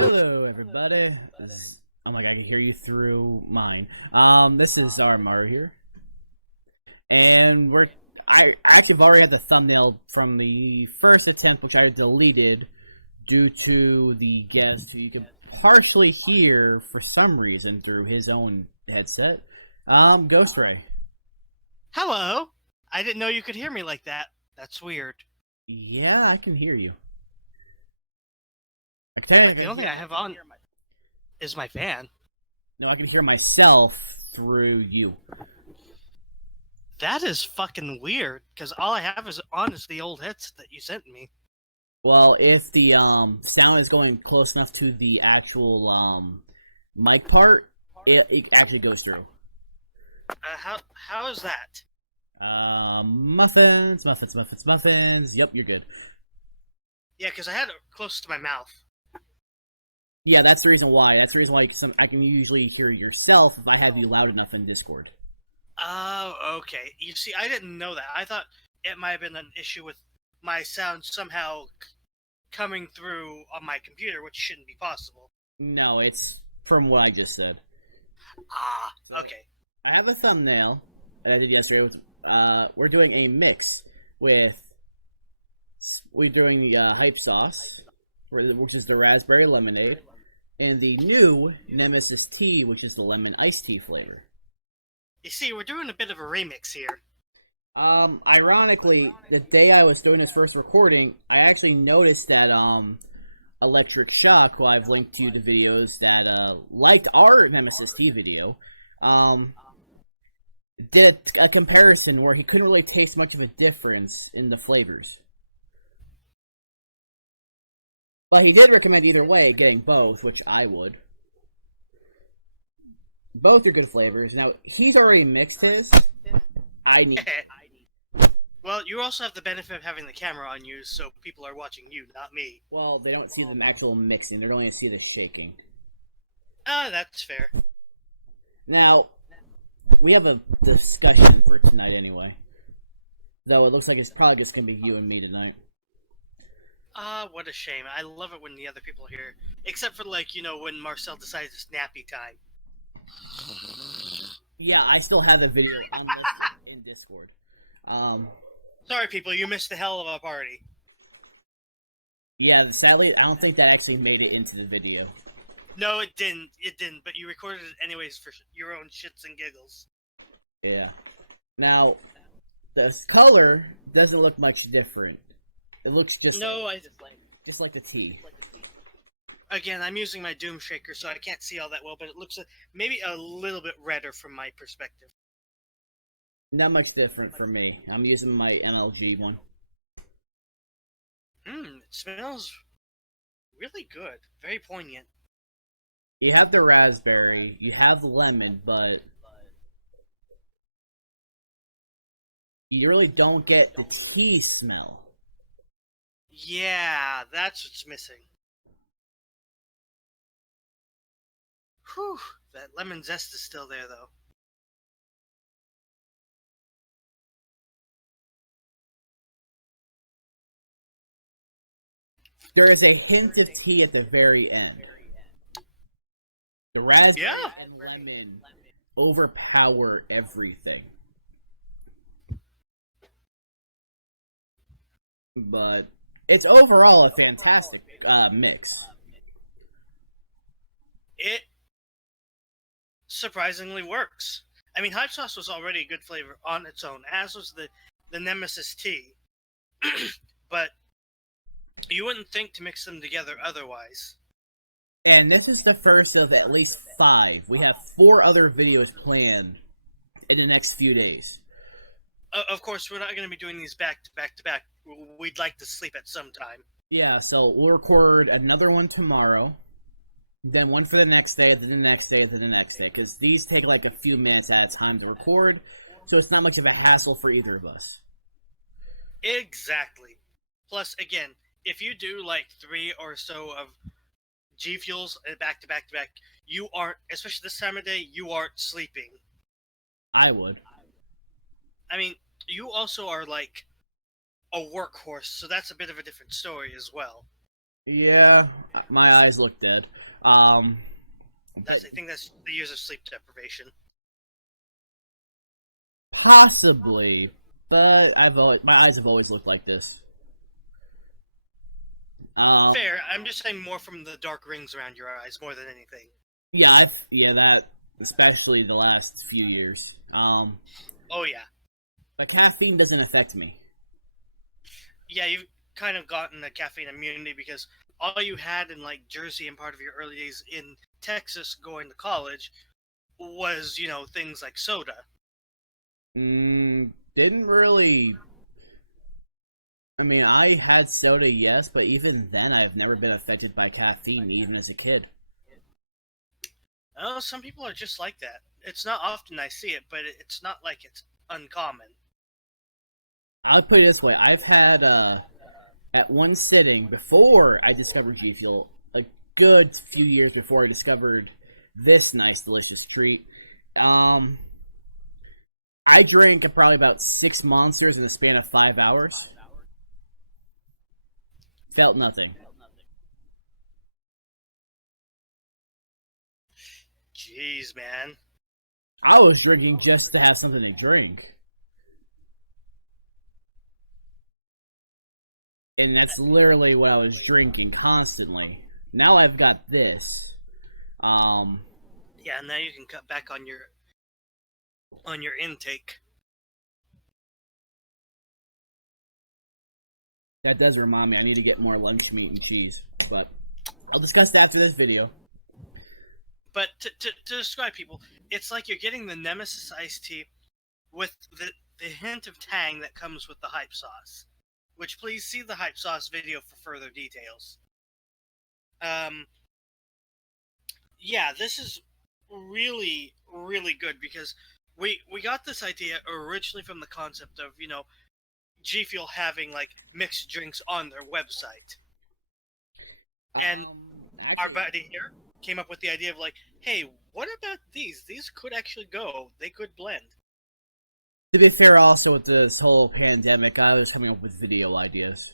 Hello, everybody. Oh my god, I can hear you through mine. This is Armar here, and I actually have already had the thumbnail from the first attempt, which I deleted due to the guest who you can partially hear for some reason through his own headset. Ghost Ray. Hello. I didn't know you could hear me like that. That's weird. Yeah, I can hear you. I can tell you, I The can only hear thing I have on is my fan. No, I can hear myself through you. That is fucking weird, because all I have is the old headset that you sent me. Well, if the sound is going close enough to the actual mic part, it actually goes through. How is that? Muffins. Yep, you're good. Yeah, because I had it close to my mouth. Yeah, that's the reason why. That's the reason why I can usually hear yourself if I have you loud enough in Discord. Oh, okay. You see, I didn't know that. I thought it might have been an issue with my sound somehow coming through on my computer, which shouldn't be possible. No, it's from what I just said. Okay. I have a thumbnail that I did yesterday. We're doing a mix with. We're doing the hype sauce, which is the raspberry lemonade, and the new Nemesis tea, which is the lemon iced tea flavor. You see, we're doing a bit of a remix here. Ironically, the day I was doing this first recording, I actually noticed that Electric Shock, who I've linked to the videos that liked our Nemesis tea video, did a comparison where he couldn't really taste much of a difference in the flavors. But he did recommend either way getting both, which I would. Both are good flavors. Now, he's already mixed his. I need to. Well, you also have the benefit of having the camera on you, so people are watching you, not me. Well, they don't see the actual mixing. They're going to see the shaking. That's fair. Now, we have a discussion for tonight anyway. Though it looks like it's probably just going to be you and me tonight. What a shame. I love it when the other people are here. Except for, when Marcel decides it's nappy time. Yeah, I still have the video unlisted in Discord. Sorry, people, you missed the hell of a party. Yeah, sadly, I don't think that actually made it into the video. No, it didn't. It didn't, but you recorded it anyways for your own shits and giggles. Yeah. Now, the color doesn't look much different. It looks just like the tea. Again, I'm using my Doom Shaker, so I can't see all that well, but it looks maybe a little bit redder from my perspective. Not much different for me. I'm using my MLG one. It smells really good. Very poignant. You have the raspberry, you have the lemon, but you really don't get the tea smell. Yeah, that's what's missing. Whew, that lemon zest is still there, though. There is a hint of tea at the very end. The raspberry and lemon overpower everything. But it's overall a fantastic mix. It surprisingly works. I mean, hype sauce was already a good flavor on its own, as was the Nemesis tea. But you wouldn't think to mix them together otherwise. And this is the first of at least 5. We have 4 other videos planned in the next few days. Of course, we're not going to be doing these back to back to back. We'd like to sleep at some time. Yeah, so we'll record another one tomorrow, then one for the next day, then the next day, then the next day, because these take like a few minutes at a time to record, so it's not much of a hassle for either of us. Exactly. Plus, again, if you do like 3 or so of GFUELs back to back to back, you aren't, especially this time of day, you aren't sleeping. I would. I mean, you also are like a workhorse, so that's a bit of a different story as well. Yeah, my eyes look dead. But I think that's the use of sleep deprivation. possibly. But my eyes have always looked like this. Um, Fair. I'm just saying more from the dark rings around your eyes more than anything. yeah, that especially the last few years. Oh yeah, But caffeine doesn't affect me. yeah. You've kind of gotten a caffeine immunity because all you had in like Jersey and part of your early days in Texas going to college was things like soda. Didn't really. I mean, I had soda, yes, but even then, I've never been affected by caffeine, even as a kid. Oh, some people are just like that. It's not often I see it, but it's not like it's uncommon. I'll put it this way: I've had at one sitting before I discovered G Fuel, a good few years before I discovered this nice, delicious treat. Um, I drank probably about 6 monsters in the span of 5 hours. Felt nothing. Jeez, man. I was drinking just to have something to drink. And that's literally what I was drinking constantly. Now I've got this. Um, Yeah, now you can cut back on your intake. that does remind me I need to get more lunch meat and cheese. But I'll discuss that after this video. But to describe people, it's like you're getting the Nemesis iced tea with the hint of tang that comes with the hype sauce. Which please see the hype sauce video for further details. Um, yeah, this is really really good because we got this idea originally from the concept of G Fuel having like mixed drinks on their website, and our Actually, buddy here came up with the idea of like, hey, what about these? These could actually go. They could blend. to be fair, also with this whole pandemic, I was coming up with video ideas.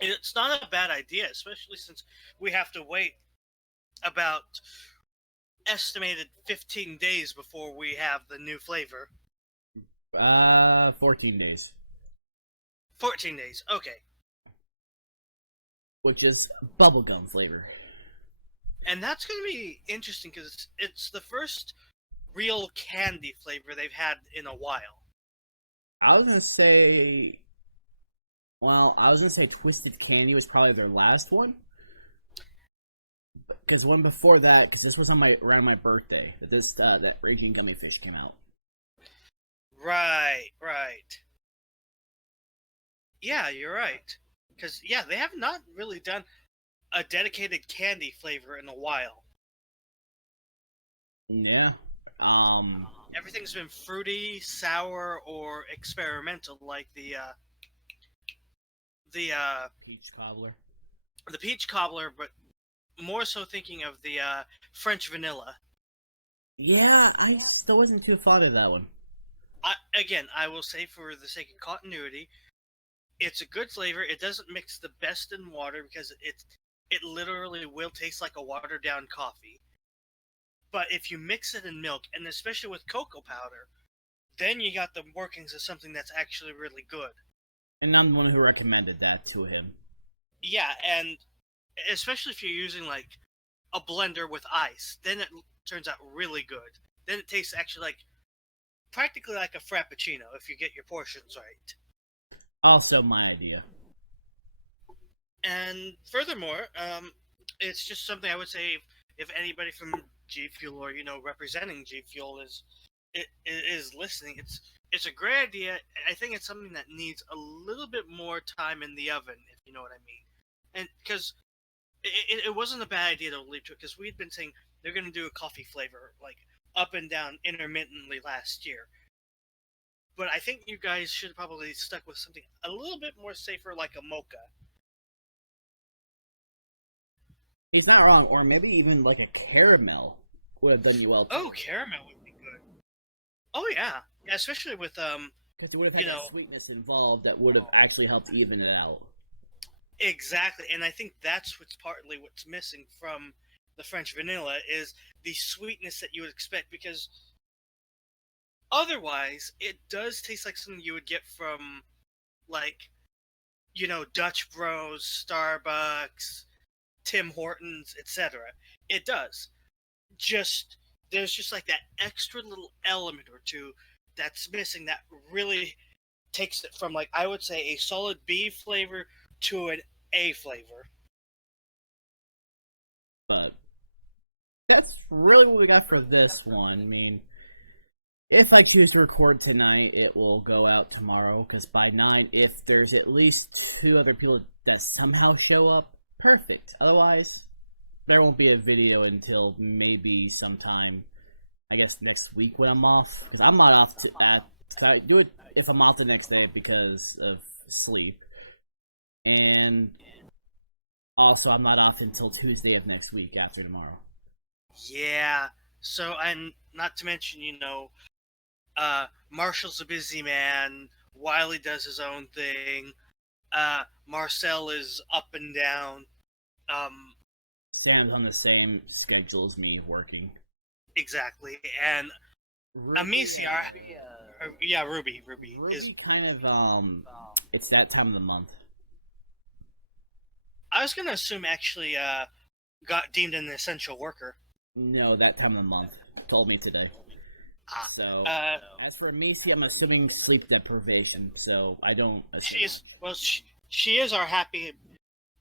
And it's not a bad idea, especially since we have to wait about estimated 15 days before we have the new flavor. 14 days, 14 days. Okay. which is bubblegum flavor. And that's going to be interesting because it's the first real candy flavor they've had in a while. I was gonna say, I was gonna say Twisted Candy was probably their last one, because one before that, because this was on my around my birthday that Raging Gummy Fish came out. Right, right. Yeah, you're right. Because, yeah, they have not really done a dedicated candy flavor in a while. Yeah. Everything's been fruity, sour, or experimental, like the Peach Cobbler. the peach cobbler, but more so thinking of the French vanilla. Yeah, I still wasn't too fond of that one. Again, I will say for the sake of continuity, it's a good flavor. It doesn't mix the best in water because it literally will taste like a watered down coffee. But if you mix it in milk, and especially with cocoa powder, then you got the workings of something that's actually really good. And I'm the one who recommended that to him. Yeah, and especially if you're using like a blender with ice, then it turns out really good. Then it tastes actually like practically like a frappuccino if you get your portions right. Also, my idea. And furthermore, it's just something I would say if anybody from G Fuel or representing G Fuel is listening, it's a great idea. I think it's something that needs a little bit more time in the oven, if you know what I mean. And because it wasn't a bad idea to leave to it, because we'd been saying they're going to do a coffee flavor like up and down intermittently last year. But I think you guys should probably stuck with something a little bit more safer, like a mocha. He's not wrong, or maybe even like a caramel would have done you well too. Oh, caramel would be good. Oh yeah, yeah, especially with Because it would have had you that know, sweetness involved that would have actually helped even it out. Exactly, and I think that's what's partly what's missing from the French vanilla is the sweetness that you would expect, because otherwise it does taste like something you would get from, like, Dutch Bros, Starbucks, Tim Hortons, etc. It does. Just there's just like that extra little element or two that's missing that really takes it from, like, I would say a solid B flavor to an A flavor. But that's really what we got for this one. I mean, if I choose to record tonight, it will go out tomorrow. Because by 9, if there's at least 2 other people that somehow show up, perfect. Otherwise, there won't be a video until maybe sometime, I guess, next week when I'm off. Because I'm not off because I do it if I'm off the next day because of sleep. And also, I'm not off until Tuesday of next week after tomorrow. Yeah. So, and not to mention, Marshall's a busy man. Wiley does his own thing. Marcel is up and down. Um, Sam's on the same schedule as me working. exactly. And Ruby, Amicia, yeah, Ruby. Ruby Is, kind of it's that time of the month. I was gonna assume actually got deemed an essential worker. No, that time of the month. Told me today. Ah, So uh, as for Amici, I'm assuming sleep deprivation. So I don't assume she is much. well. She is our happy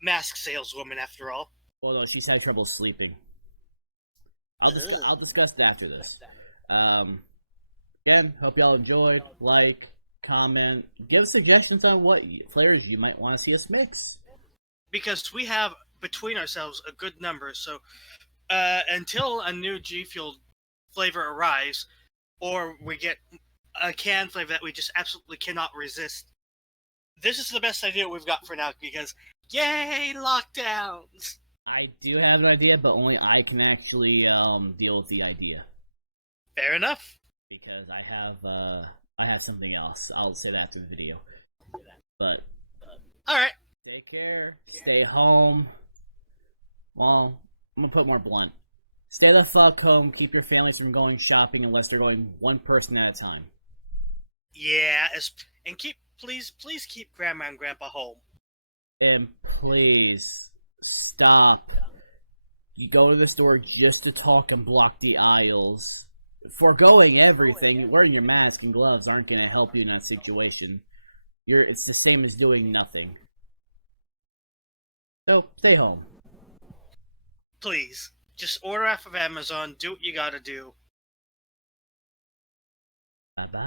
mask saleswoman after all. Well, no, she's had trouble sleeping. I'll discuss it after this. Um, Again, hope y'all enjoyed. Like, comment, give suggestions on what flavors you might want to see us mix. Because we have between ourselves a good number. So until a new G Fuel flavor arrives, or we get a can flavor that we just absolutely cannot resist, this is the best idea we've got for now. Because yay, lockdowns! I do have an idea, but only I can actually deal with the idea Fair enough. because I have something else. I'll say that after the video. But All right. take care. Stay home. Well, I'm gonna put more blunt. Stay the fuck home. Keep your families from going shopping unless they're going one person at a time. Yeah, and please keep Grandma and Grandpa home. And please stop. You go to the store just to talk and block the aisles. Foregoing everything, wearing your mask and gloves aren't gonna help you in that situation. It's the same as doing nothing. So stay home. Please, just order off of Amazon. Do what you gotta do. Bye bye.